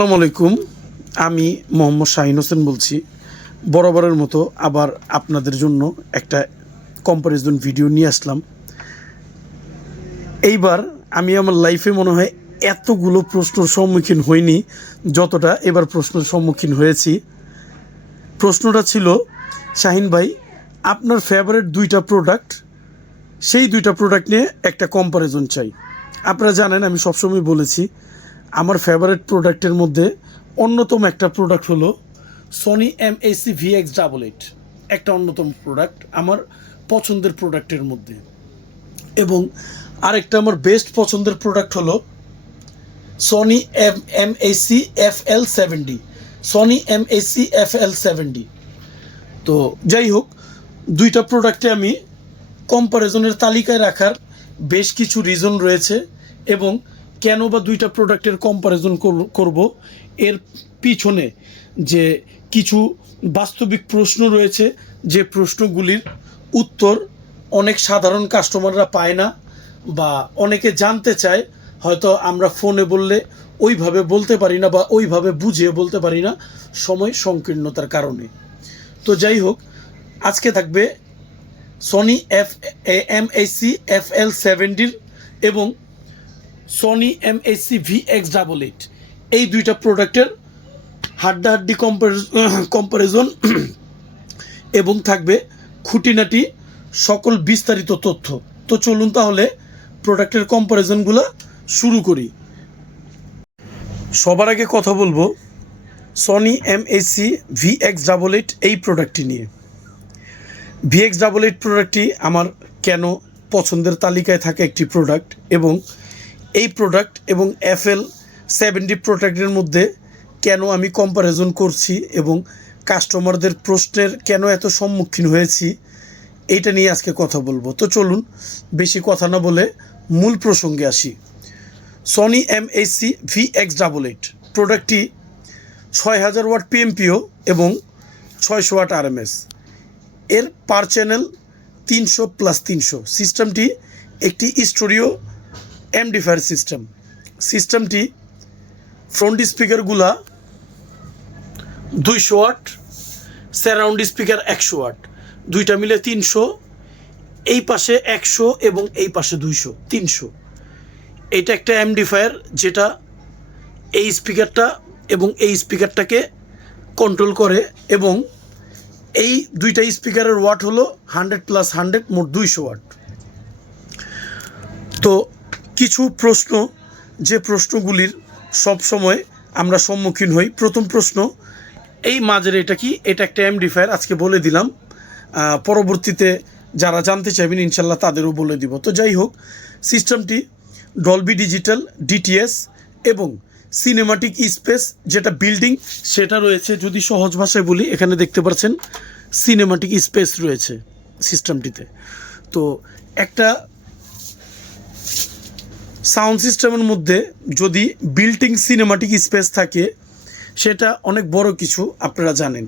আসসালামু আলাইকুম। আমি মোহাম্মদ শাহিন হোসেন বলছি। বরাবরের মতো আবার আপনাদের জন্য একটা কম্পারিজন ভিডিও নিয়ে আসলাম। এইবার আমি আমার লাইফে মনে হয় এতগুলো প্রশ্নের সম্মুখীন হইনি যতটা এবার প্রশ্নের সম্মুখীন হয়েছি। প্রশ্নটা ছিল, শাহিন ভাই, আপনার ফেভারিট দুইটা প্রোডাক্ট, সেই দুইটা প্রোডাক্ট নিয়ে একটা কম্পারিজন চাই। আপনারা জানেন আমি সবসময় বলেছি আমার ফেভারিট প্রোডাক্টের মধ্যে অন্যতম একটা প্রোডাক্ট হলো সনি MAC VX88, একটা অন্যতম প্রোডাক্ট আমার পছন্দের প্রোডাক্টের মধ্যে। এবং আরেকটা আমার বেস্ট পছন্দের প্রোডাক্ট হলো Sony MAC FL70, Sony MAC FL70। তো যাই হোক, দুইটা প্রোডাক্টে আমি কম্পারিজনের তালিকায় রাখার বেশ কিছু রিজন রয়েছে এবং কেন বা দুইটা প্রোডাক্টের কম্পারিজন করব এর পিছনে যে কিছু বাস্তবিক প্রশ্ন রয়েছে, যে প্রশ্নগুলির উত্তর অনেক সাধারণ কাস্টমাররা পায় না বা অনেকে জানতে চায়, হয়তো আমরা ফোনে বললে ওইভাবে বলতে পারি না বা ওইভাবে বুঝিয়ে বলতে পারি না সময় সংকীর্ণতার কারণে। তো যাই হোক, আজকে থাকবে সনি MAC FL70 এবং সনি MAC VX88, এই দুইটা প্রোডাক্টের হাড্ডাহাড্ডি কম্পারিজন এবং থাকবে খুঁটিনাটি সকল বিস্তারিত তথ্য। তো চলুন তাহলে প্রোডাক্টের কম্পারিজনগুলো শুরু করি। সবার আগে কথা বলবো সনি MAC VX88 এই প্রোডাক্টটি নিয়ে। VX88 প্রোডাক্টটি আমার কেন পছন্দের তালিকায় থাকে একটি প্রোডাক্ট এবং এই প্রোডাক্ট এবং FL70 প্রোডাক্টের মধ্যে কেন আমি কম্পারিজন করছি এবং কাস্টমারদের প্রশ্নের কেন এত সম্মুখীন হয়েছি, এইটা নিয়ে আজকে কথা বলবো। তো চলুন বেশি কথা না বলে মূল প্রসঙ্গে আসি। সনি MAC VX88 প্রোডাক্টটি 6000 ওয়াট PMPO এবং 600 ওয়াট RMS। এর পার চ্যানেল 300+300। সিস্টেমটি একটি স্টুডিও এমডিফায়ার সিস্টেম। সিস্টেমটি ফ্রন্ট স্পিকারগুলা 200 ওয়াট, সারাউন্ড স্পিকার 100 ওয়াট, দুইটা মিলে 300, এই পাশে 100 এবং এই পাশে 200, 300। এটা একটা এমডিফায়ার যেটা এই স্পিকারটা এবং এই স্পিকারটাকে কন্ট্রোল করে এবং এই দুইটা স্পিকারের ওয়াট হলো 100+100, মোট 200 ওয়াট। তো কিছু প্রশ্ন, যে প্রশ্নগুলির সব সময় আমরা সম্মুখীন হই। প্রথম প্রশ্ন, এই মাঝের এটা কি? এটা একটা এমডিফায়ার, আজকে বলে দিলাম, পরবর্তীতে যারা জানতে চাইবেন ইনশাল্লাহ তাদেরও বলে দিব। তো যাই হোক, সিস্টেমটি ডলবি ডিজিটাল, DTS এবং সিনেমাটিক স্পেস যেটা বিল্ডিং সেটা রয়েছে। যদি সহজ ভাষায় বলি, এখানে দেখতে পাচ্ছেন সিনেমাটিক স্পেস রয়েছে সিস্টেমটিতে। তো একটা সাউন্ড সিস্টেমের মধ্যে যদি বিল্টিং সিনেমাটিক স্পেস থাকে সেটা অনেক বড় কিছু, আপনারা জানেন।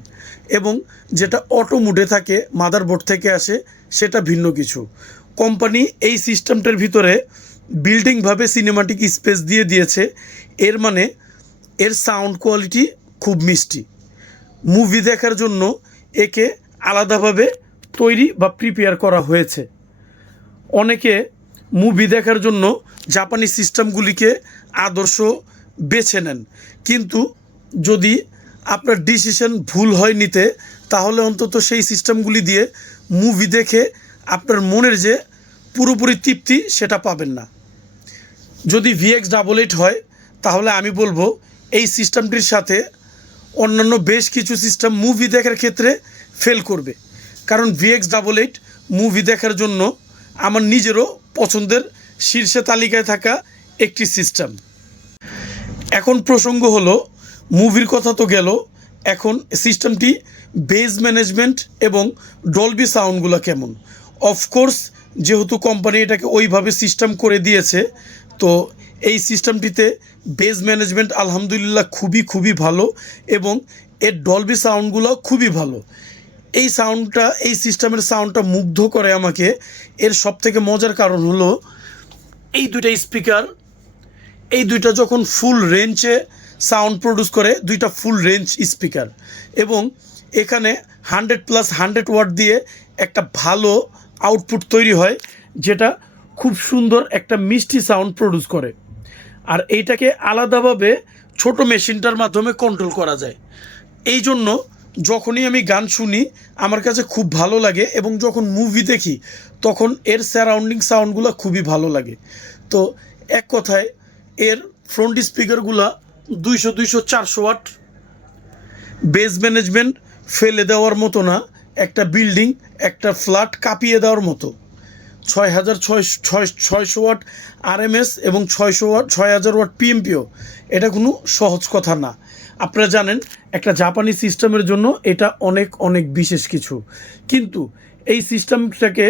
এবং যেটা অটো মোডে থাকে, মাদারবোর্ড থেকে আসে, সেটা ভিন্ন কিছু। কোম্পানি এই সিস্টেমটার ভিতরে বিল্ডিংভাবে সিনেমাটিক স্পেস দিয়ে দিয়েছে, এর মানে এর সাউন্ড কোয়ালিটি খুব মিষ্টি। মুভি দেখার জন্য একে আলাদাভাবে তৈরি বা প্রিপেয়ার করা হয়েছে। অনেকে মুভি দেখার জন্য জাপানি সিস্টেমগুলিকে আদর্শ বেছে নেন, কিন্তু যদি আপনার ডিসিশন ভুল হয় নিতে, তাহলে অন্তত সেই সিস্টেমগুলি দিয়ে মুভি দেখে আপনার মনের যে পুরোপুরি তৃপ্তি সেটা পাবেন না। যদি VX88 হয় তাহলে আমি বলবো এই সিস্টেমটির সাথে অন্যান্য বেশ কিছু সিস্টেম মুভি দেখার ক্ষেত্রে ফেল করবে, কারণ VX88 মুভি দেখার জন্য আমার নিজেরও পছন্দের শীর্ষে তালিকায় থাকা একটি সিস্টেম। এখন প্রসঙ্গ হলো, মুভির কথা তো গেল, এখন সিস্টেমটি বেজ ম্যানেজমেন্ট এবং ডলবি সাউন্ডগুলো কেমন। অফকোর্স যেহেতু কোম্পানি এটাকে ওইভাবে সিস্টেম করে দিয়েছে, তো এই সিস্টেমটিতে বেজ ম্যানেজমেন্ট আলহামদুলিল্লাহ খুবই ভালো এবং এর ডলবি সাউন্ডগুলো খুবই ভালো। এই সাউন্ডটা, এই সিস্টেমের সাউন্ডটা মুগ্ধ করে আমাকে। এর সবথেকে মজার কারণ হলো এই দুইটা স্পিকার, এই দুইটা যখন ফুল রেঞ্জে সাউন্ড প্রডিউস করে, দুইটা ফুল রেঞ্জ স্পিকার, এবং এখানে 100+100 ওয়াট দিয়ে একটা ভালো আউটপুট তৈরি হয়, যেটা খুব সুন্দর একটা মিষ্টি সাউন্ড প্রডিউস করে। আর এইটাকে আলাদাভাবে ছোট মেশিনটার মাধ্যমে কন্ট্রোল করা যায়। এই জন্য যখনই আমি গান শুনি আমার কাছে খুব ভালো লাগে, এবং যখন মুভি দেখি তখন এর সারাউন্ডিং সাউন্ডগুলো খুবই ভালো লাগে। তো এক কথায় এর ফ্রন্ট স্পিকারগুলো 200-400 ওয়াট, বেস ম্যানেজমেন্ট ফেলে দেওয়ার মতো না, একটা বিল্ডিং, একটা ফ্ল্যাট কাঁপিয়ে দেওয়ার মতো। 6600 ওয়াট RMS এবং 6000 ওয়াট PMPO, এটা কোনো সহজ কথা না। আপনারা জানেন একটা জাপানি সিস্টেমের জন্য এটা অনেক অনেক বিশেষ কিছু, কিন্তু এই সিস্টেমটাকে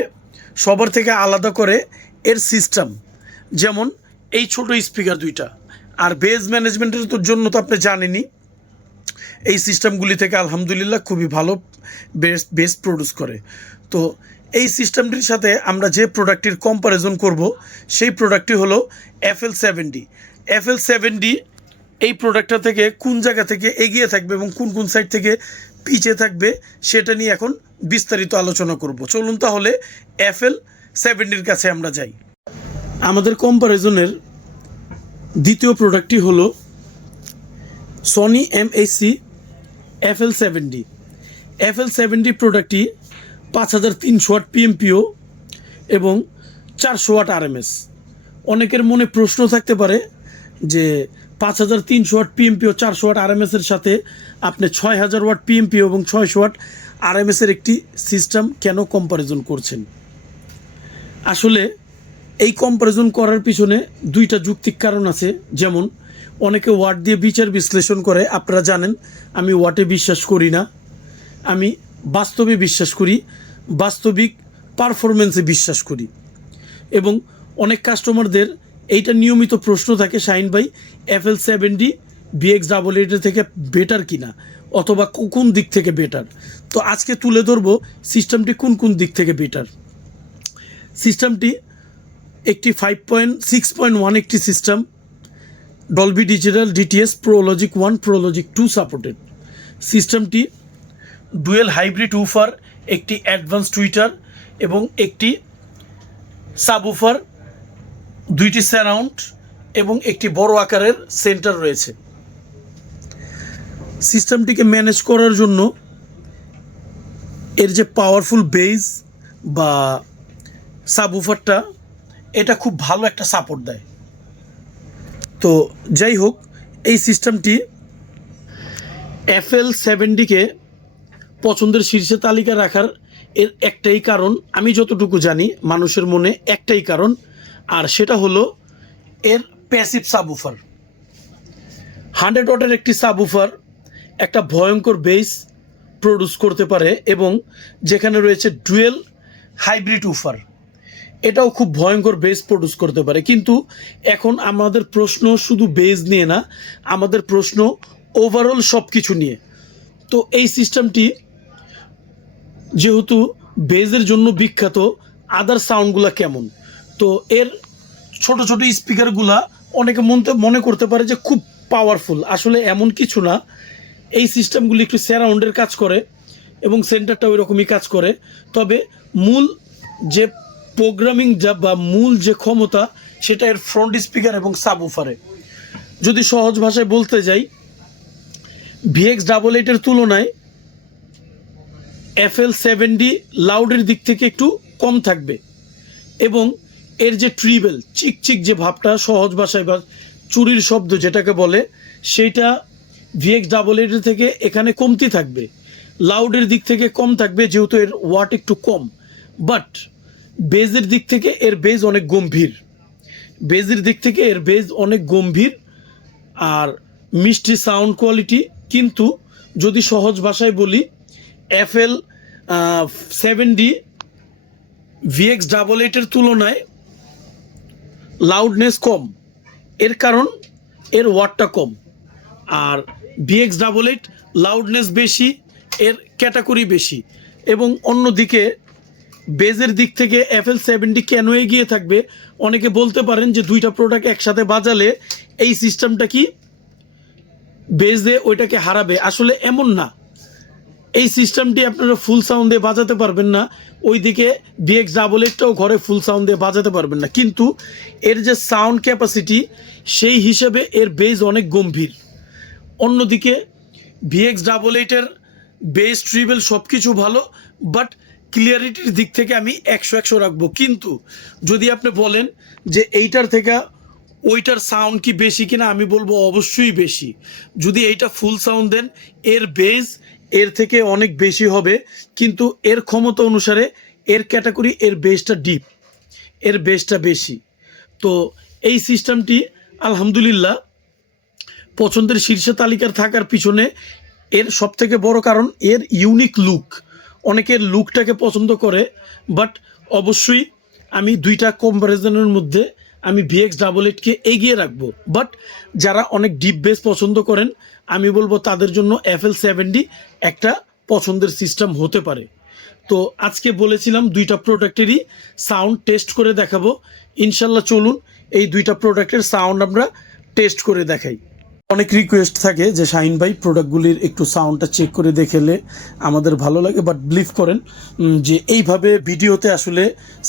সবার থেকে আলাদা করে এর সিস্টেম, যেমন এই ছোট স্পিকার দুইটা, আর বেস ম্যানেজমেন্টের জন্য তো আপনি জানেনই এই সিস্টেমগুলি থেকে আলহামদুলিল্লাহ খুবই ভালো বেস প্রডিউস করে। তো এই সিস্টেমটির সাথে আমরা যে প্রোডাক্টটির কম্পারিজন করব সেই প্রোডাক্টটি হলো FL70। FL70 এই প্রোডাক্টটা থেকে কোন জায়গা থেকে এগিয়ে থাকবে এবং কোন কোন সাইড থেকে পিছিয়ে থাকবে সেটা নিয়ে এখন বিস্তারিত আলোচনা করব। চলুন তাহলে FL70-র কাছে আমরা যাই। আমাদের কম্পারিজনের দ্বিতীয় প্রোডাক্টটি হলো সনি MHC FL70। FL70 প্রোডাক্টটি 5300 ওয়াট PMPO এবং 400 ওয়াট RMS। অনেকের মনে প্রশ্ন থাকতে পারে যে 5300 ওয়াট PMPO 400 ওয়াট RMS এর সাথে আপনি 6000 ওয়াট PMPO এবং 600 ওয়াট RMS এর একটি সিস্টেম কেন কম্পারিজন করছেন। আসলে এই কম্পারিজন করার পিছনে দুইটা যৌক্তিক কারণ আছে। যেমন অনেকে ওয়াট দিয়ে বিচার বিশ্লেষণ করে, আপনারা জানেন আমি ওয়াটে বিশ্বাস করি না, আমি বাস্তবে বিশ্বাস করি, বাস্তবিক পারফরমেন্সে বিশ্বাস করি। এবং অনেক কাস্টমারদের এইটা নিয়মিত প্রশ্ন থাকে, শাহিন ভাই FL70 BX88 থেকে বেটার কিনা, অথবা কোন দিক থেকে বেটার। তো আজকে তুলে ধরবো সিস্টেমটি কোন কোন দিক থেকে বেটার। সিস্টেমটি একটি 5.6.1 একটি system, Dolby digital DTS Pro Logic 1 Pro Logic 2 supported. সিস্টেমটি ডুয়েল হাইব্রিড উফার, একটি অ্যাডভান্স টুইটার এবং একটি সাবউফার, দুইটি সারাউন্ড এবং একটি বড় আকারের সেন্টার রয়েছে। সিস্টেমটিকে ম্যানেজ করার জন্য এর যে পাওয়ারফুল বেস বা সাবউফারটা, এটা খুব ভালো একটা সাপোর্ট দেয়। তো যাই হোক, এই সিস্টেমটি FL70-কে পছন্দের শীর্ষে তালিকা রাখার এর একটাই কারণ, আমি যতটুকু জানি মানুষের মনে একটাই কারণ, আর সেটা হলো এর প্যাসিভ সাবউফার। 100 ওয়াটের একটি সাবউফার একটা ভয়ঙ্কর বেস প্রডিউস করতে পারে, এবং যেখানে রয়েছে ডুয়েল হাইব্রিড উফার, এটাও খুব ভয়ঙ্কর বেস প্রডিউস করতে পারে। কিন্তু এখন আমাদের প্রশ্ন শুধু বেস নিয়ে না, আমাদের প্রশ্ন ওভারঅল সব কিছু নিয়ে। তো এই সিস্টেমটি যেহেতু বেজের জন্য বিখ্যাত, আদার সাউন্ডগুলো কেমন, তো এর ছোট ছোট স্পিকারগুলা অনেকে মনে করতে পারে যে খুব পাওয়ারফুল। আসলে এমন কিছু না, এই সিস্টেমগুলি একটু সারাউন্ডের কাজ করে এবং সেন্টারটা ওই রকমই কাজ করে। তবে মূল যে প্রোগ্রামিং বা মূল যে ক্ষমতা সেটা এর ফ্রন্ট স্পিকার এবং সাবউফারে। যদি সহজ ভাষায় বলতে যাই, VX88-এর তুলনায় FL70 লাউডের দিক থেকে একটু কম থাকবে, এবং এর যে ট্রিবেল চিকচিক যে ভাবটা, সহজ ভাষায় বা চুরির শব্দ যেটাকে বলে, সেইটা VX88 থেকে এখানে কমতি থাকবে, লাউডের দিক থেকে কম থাকবে, যেহেতু এর ওয়াট একটু কম। বাট বেজের দিক থেকে এর বেজ অনেক গম্ভীর, বেজের দিক থেকে এর বেজ অনেক গম্ভীর আর মিষ্টি সাউন্ড কোয়ালিটি। কিন্তু যদি সহজ ভাষায় বলি, FL70 VX88-এর তুলনায় লাউডনেস কম, এর কারণ এর ওয়াটটা কম। আর VX88 লাউডনেস বেশি, এর ক্যাটাগরি বেশি। এবং অন্যদিকে বেজের দিক থেকে FL70 কেন এগিয়ে থাকবে, অনেকে বলতে পারেন যে দুইটা প্রোডাক্ট একসাথে বাজালে এই সিস্টেমটা কি বেস দিয়ে ওইটাকে হারাবে, আসলে এমন না। এই সিস্টেমটি আপনারা ফুল সাউন্ড দিয়ে বাজাতে পারবেন না, ওইদিকে VX88টাও ঘরে ফুল সাউন্ড দিয়ে বাজাতে পারবেন না, কিন্তু এর যে সাউন্ড ক্যাপাসিটি সেই হিসেবে এর বেস অনেক গম্ভীর। অন্যদিকে VX88-এর বেস ট্রিবেল সব কিছু ভালো, বাট ক্লিয়ারিটির দিক থেকে আমি 100 রাখবো। কিন্তু যদি আপনি বলেন যে এইটার থেকে ওইটার সাউন্ড কি বেশি কিনা, আমি বলবো অবশ্যই বেশি। যদি এইটা ফুল সাউন্ড দেন, এর বেস এর থেকে অনেক বেশি হবে, কিন্তু এর ক্ষমতা অনুসারে এর ক্যাটাগরি এর বেসটা ডিপ, এর বেসটা বেশি। তো এই সিস্টেমটি আলহামদুলিল্লাহ পছন্দের শীর্ষে তালিকার থাকার পিছনে এর সবথেকে বড় কারণ এর ইউনিক লুক। অনেকের লুকটাকে পছন্দ করে, বাট অবশ্যই আমি দুইটা কম্প্যারিজনের মধ্যে আমি VX88কে এগিয়ে রাখবো। বাট যারা অনেক ডিপ বেস পছন্দ করেন, আমি বলবো তাদের জন্য FL70 একটা পছন্দের সিস্টেম হতে পারে। তো আজকে বলেছিলাম দুইটা প্রোডাক্টেরই সাউন্ড টেস্ট করে দেখাবো। ইনশাল্লাহ চলুন এই দুইটা প্রোডাক্টের সাউন্ড আমরা টেস্ট করে দেখাই। অনেক রিকোয়েস্ট থাকে যে শাহিন ভাই প্রোডাক্টগুলির একটু সাউন্ডটা চেক করে দেখলে আমাদের ভালো লাগে, বাট বিলিভ করেন যে এইভাবে ভিডিওতে আসলে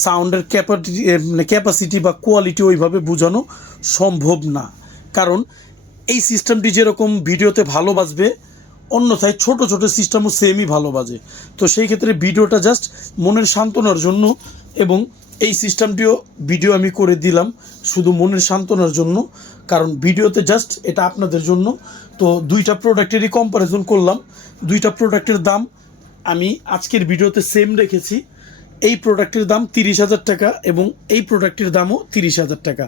সাউন্ডের ক্যাপাসিটি বা কোয়ালিটি ওইভাবে বোঝানো সম্ভব না। কারণ এই সিস্টেমটি যেরকম ভিডিওতে ভালো বাজবে, অন্যথায় ছোট ছোট সিস্টেমও সেমই ভালো বাজে। তো সেই ক্ষেত্রে ভিডিওটা জাস্ট মনের সান্ত্বনার জন্য, এবং এই সিস্টেমটিও ভিডিও আমি করে দিলাম শুধু মনের সান্ত্বনার জন্য, কারণ ভিডিওতে জাস্ট এটা আপনাদের জন্য। তো দুইটা প্রোডাক্টেরই কম্প্যারিজন করলাম। দুইটা প্রোডাক্টের দাম আমি আজকের ভিডিওতে সেম রেখেছি। এই প্রোডাক্টের দাম 30,000 টাকা এবং এই প্রোডাক্টের দামও 30,000 টাকা।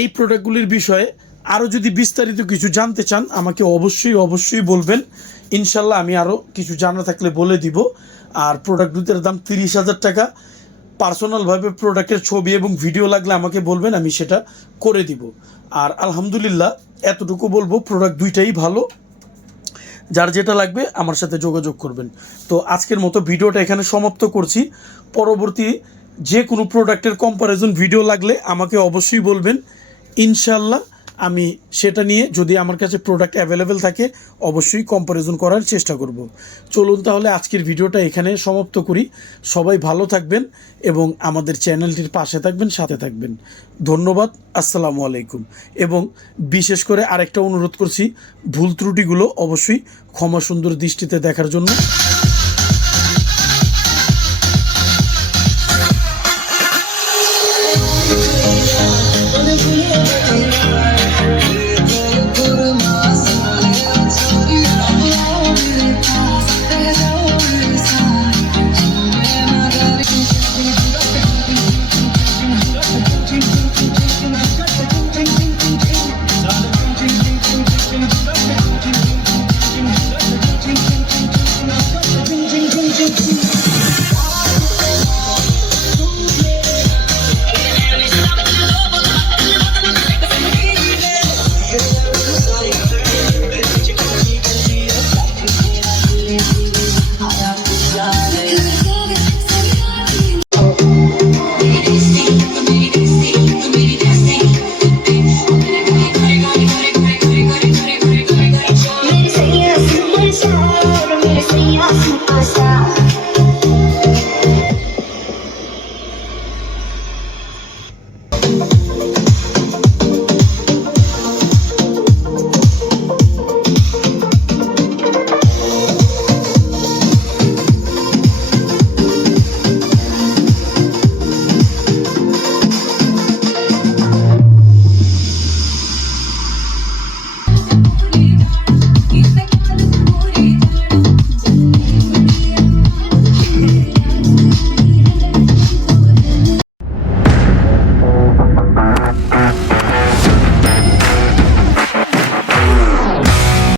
এই প্রোডাক্টগুলির বিষয়ে আরও যদি বিস্তারিত কিছু জানতে চান আমাকে অবশ্যই বলবেন। ইনশাল্লাহ আমি আরও কিছু জানা থাকলে বলে দিব। আর প্রোডাক্ট দুটোর দাম 30,000 টাকা। পার্সোনালভাবে প্রোডাক্টের ছবি এবং ভিডিও লাগলে আমাকে বলবেন, আমি সেটা করে দিব। আর আলহামদুলিল্লাহ এতটুকু বলবো, প্রোডাক্ট দুইটাই ভালো। যার যেটা লাগবে আমার সাথে যোগাযোগ করবেন। তো আজকের মতো ভিডিওটা এখানে সমাপ্ত করছি। পরবর্তী যে কোনো প্রোডাক্টের কম্প্যারিজন ভিডিও লাগলে আমাকে অবশ্যই বলবেন। ইনশাল্লাহ আমি সেটা নিয়ে, যদি আমার কাছে প্রোডাক্ট অ্যাভেলেবেল থাকে, অবশ্যই কম্প্যারিজন করার চেষ্টা করব। চলুন তাহলে আজকের ভিডিওটা এখানে সমাপ্ত করি। সবাই ভালো থাকবেন এবং আমাদের চ্যানেলটির পাশে থাকবেন, সাথে থাকবেন। ধন্যবাদ। আসসালামু আলাইকুম। এবং বিশেষ করে আরেকটা অনুরোধ করছি, ভুল ত্রুটিগুলো অবশ্যই ক্ষমা সুন্দর দৃষ্টিতে দেখার জন্য। Gonna be